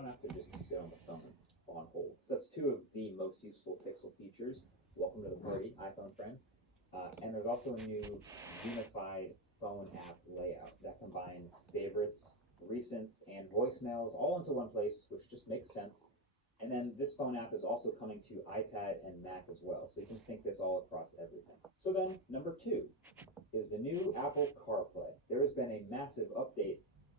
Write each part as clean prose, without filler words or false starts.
don't have to just sit on the phone on hold. So that's two of the most useful Pixel features. Welcome to the party, iPhone friends. And there's also a new unified phone app layout that combines favorites, recents, and voicemails all into one place, which just makes sense. And then this phone app is also coming to iPad and Mac as well, so you can sync this all across everything. So then, number 2 is the new Apple CarPlay. There has been a massive update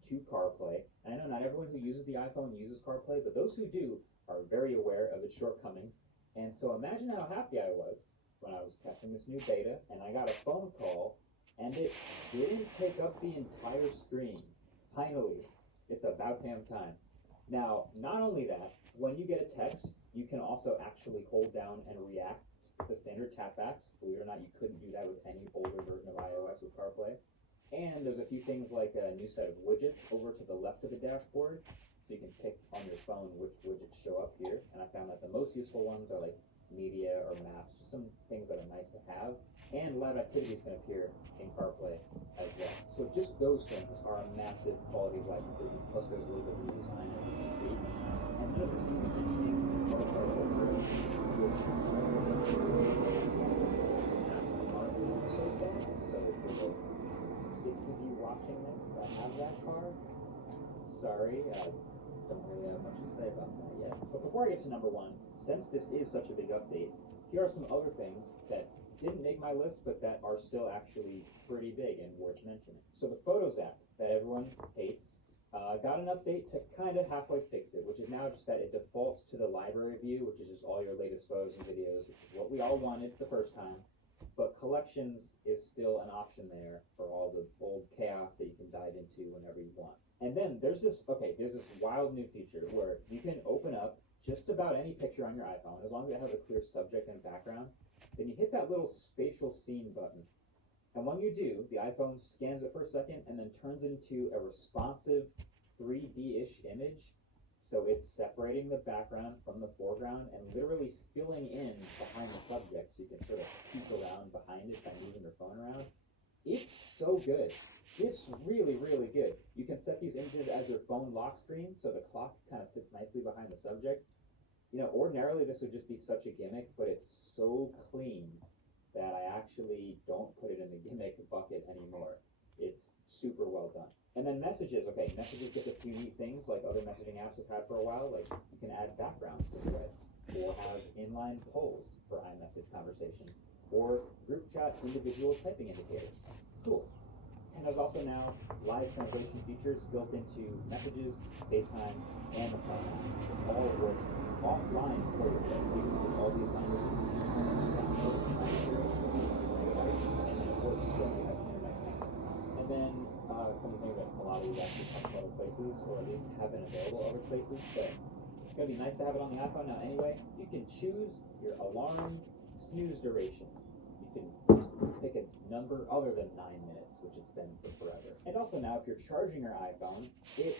to CarPlay, and I know not everyone who uses the iPhone uses CarPlay, but those who do are very aware of its shortcomings. And so imagine how happy I was when I was testing this new beta, and I got a phone call, and it didn't take up the entire screen. Finally, it's about damn time. Now, not only that, when you get a text, you can also actually hold down and react to the standard tapbacks. Believe it or not, you couldn't do that with any older version of iOS with CarPlay. And there's a few things like a new set of widgets over to the left of the dashboard, so you can pick on your phone which widgets show up here. And I found that the most useful ones are like media or maps, just some things that are nice to have. And live activities can appear in CarPlay as well. So just those things are a massive quality of life improvement. Plus there's a little bit of redesign, as you can see. And none of this is even mentioning CarPlay Ultra, which is so far. So for the 6 of you watching this that have that car, sorry, I don't really have much to say about that yet. But before I get to number 1, since this is such a big update, here are some other things that didn't make my list, but that are still actually pretty big and worth mentioning. So the Photos app that everyone hates got an update to kind of halfway fix it, which is now just that it defaults to the library view, which is just all your latest photos and videos, which is what we all wanted the first time. But collections is still an option there for all the old chaos that you can dive into whenever you want. And then there's this wild new feature where you can open up just about any picture on your iPhone, as long as it has a clear subject and background. Then you hit that little spatial scene button. And when you do, the iPhone scans it for a second and then turns into a responsive 3D-ish image. So it's separating the background from the foreground and literally filling in behind the subject so you can sort of peek around behind it by moving your phone around. It's so good. It's really, really good. You can set these images as your phone lock screen, so the clock kind of sits nicely behind the subject. You know, ordinarily this would just be such a gimmick, but it's so clean that I actually don't put it in the gimmick bucket anymore. It's super well done. And then messages, okay, messages get a few neat things like other messaging apps have had for a while, like you can add backgrounds to threads, or have inline polls for iMessage conversations, or group chat individual typing indicators. Cool. And there's also now live translation features built into Messages, FaceTime, and the phone app, which all work offline for your speakers, because all these languages each one of them download megabytes, and then it works when you have an internet connection. And then, come to think of it, a lot of these actually come from other places, or at least have been available other places, but it's going to be nice to have it on the iPhone now anyway. You can choose your alarm snooze duration. You can just pick a number other than 9 minutes, which it's been for forever. And also now, if you're charging your iPhone, it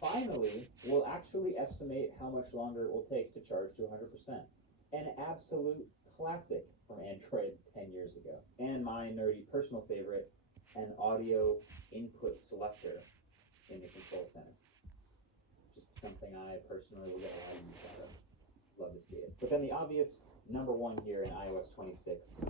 finally will actually estimate how much longer it will take to charge to 100%. An absolute classic from Android 10 years ago. And my nerdy personal favorite, an audio input selector in the control center. Just something I personally will get a lot of use out of. Love to see it. But then the obvious number 1 here in iOS 26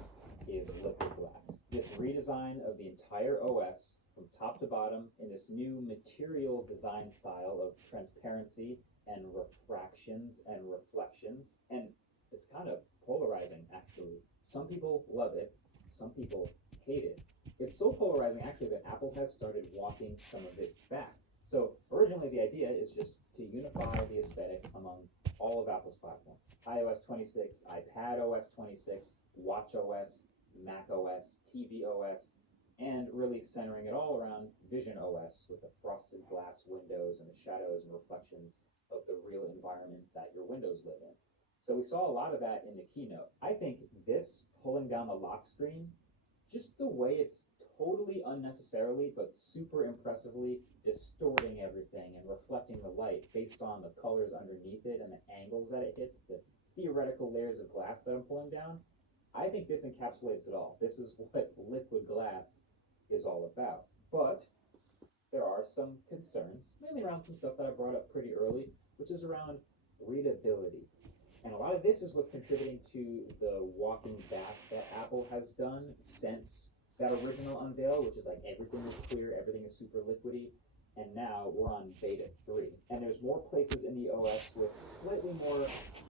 is liquid glass. This redesign of the entire OS from top to bottom in this new material design style of transparency and refractions and reflections. And it's kind of polarizing, actually. Some people love it, some people hate it. It's so polarizing, actually, that Apple has started walking some of it back. So originally the idea is just to unify the aesthetic among all of Apple's platforms. iOS 26, iPadOS 26, watchOS, macOS, tvOS, and really centering it all around visionOS with the frosted glass windows and the shadows and reflections of the real environment that your windows live in. So we saw a lot of that in the keynote. I think this pulling down the lock screen, just the way it's totally unnecessarily but super impressively distorting everything and reflecting the light based on the colors underneath it and the angles that it hits, the theoretical layers of glass that I'm pulling down, I think this encapsulates it all. This is what liquid glass is all about. But there are some concerns, mainly around some stuff that I brought up pretty early, which is around readability. And a lot of this is what's contributing to the walking back that Apple has done since that original unveil, which is like everything is clear, everything is super liquidy, and now we're on beta 3. And there's more places in the OS with slightly more